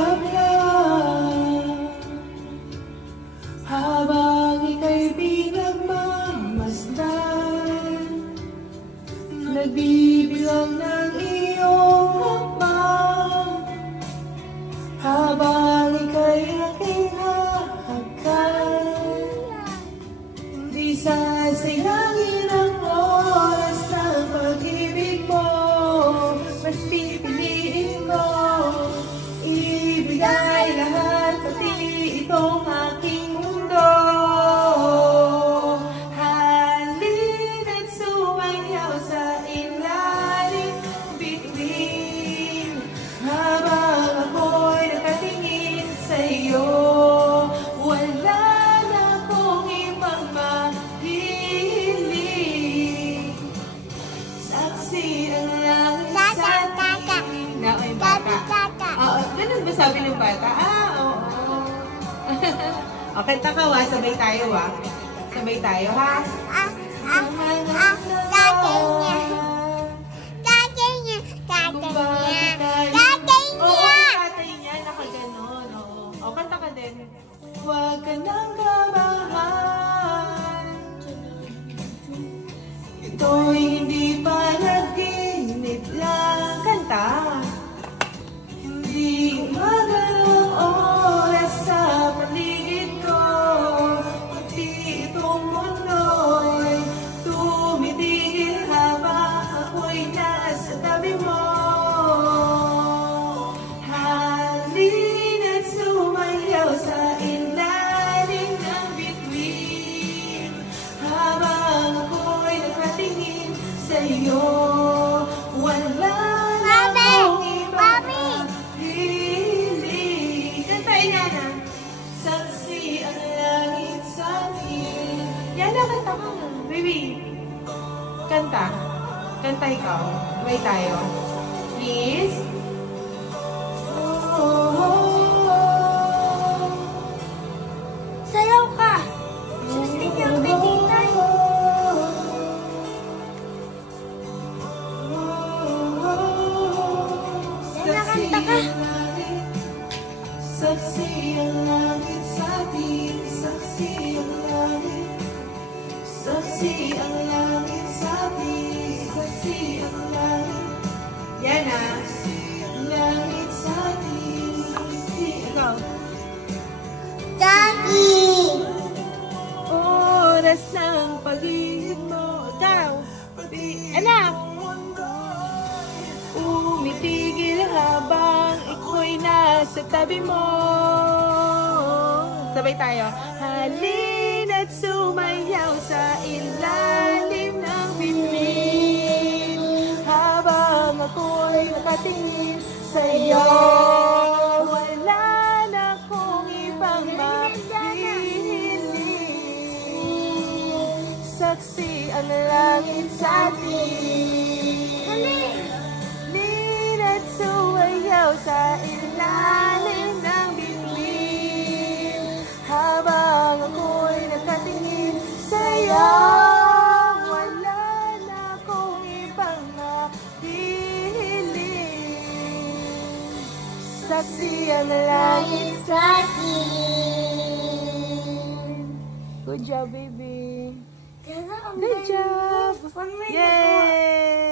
ulap lang habang ika'y pinagmamasdan, nagbibilang ng iyong hakbang habang ika'y aking hahagkan. Di sasaylangin ang oras ng pag-ibig mo, mas pipiliin ko ibigay lahat, pati itong aking mundo. Halina't sumayaw sa ilalim ng bituin habang ako'y nakatingin sa'yo. Wala na akong ibang mahihiling, saksi ang langit sa atin. Ay, bata. Oo, ganun ba sabi ng bata? Oo. O, kanta ka, wa. Sabay tayo, wa. Sabay tayo, ha? Tatay niya. Oo, tatay niya. Nakaganon. Oo. O, kanta ka din. Huwag ka nang kabahan, ito'y hindi panaginip lang. Kanta. Hindi umagalong oras sa paligid ko, pati itong mundo'y tumitigil habang ako'y nasa tabi mo. Halina't sumayaw sa ilalim ng bituin habang ako'y nakatingin sa'yo. Wala na akong ibang mahihiling. Kantahin nga na. Saksi ang langit sa atin. Yan na, kanta ka na. Baby, kanta. Kanta ikaw. Sabay tayo. Please. Sayaw ka. Sustin niya ang kay titay. Nakanta ka. Saksi ang langit sa atin. Saksi ang langit. Saksi ang langit sa atin. Saksi ang langit. Yan na. Langit sa atin. Saksi. Ikaw. Daddy. Oras ng pag-ibig mo. Ikaw. Anak. Umitigil habang iko'y nasa tabi mo. Sabay tayo. Halina't sumayaw sa ilalim ng bituin habang ako'y nakatingin sa'yo. Wala na akong ibang mahihiling, saksi ang langit sa atin. Halina't sumayaw sa ilalim ng bituin habang ako'y nakatingin sa'yo. Wala na akong ibang mahihiling, saksi ang langit sa atin. Good job, baby. Good job. One minute. Yay!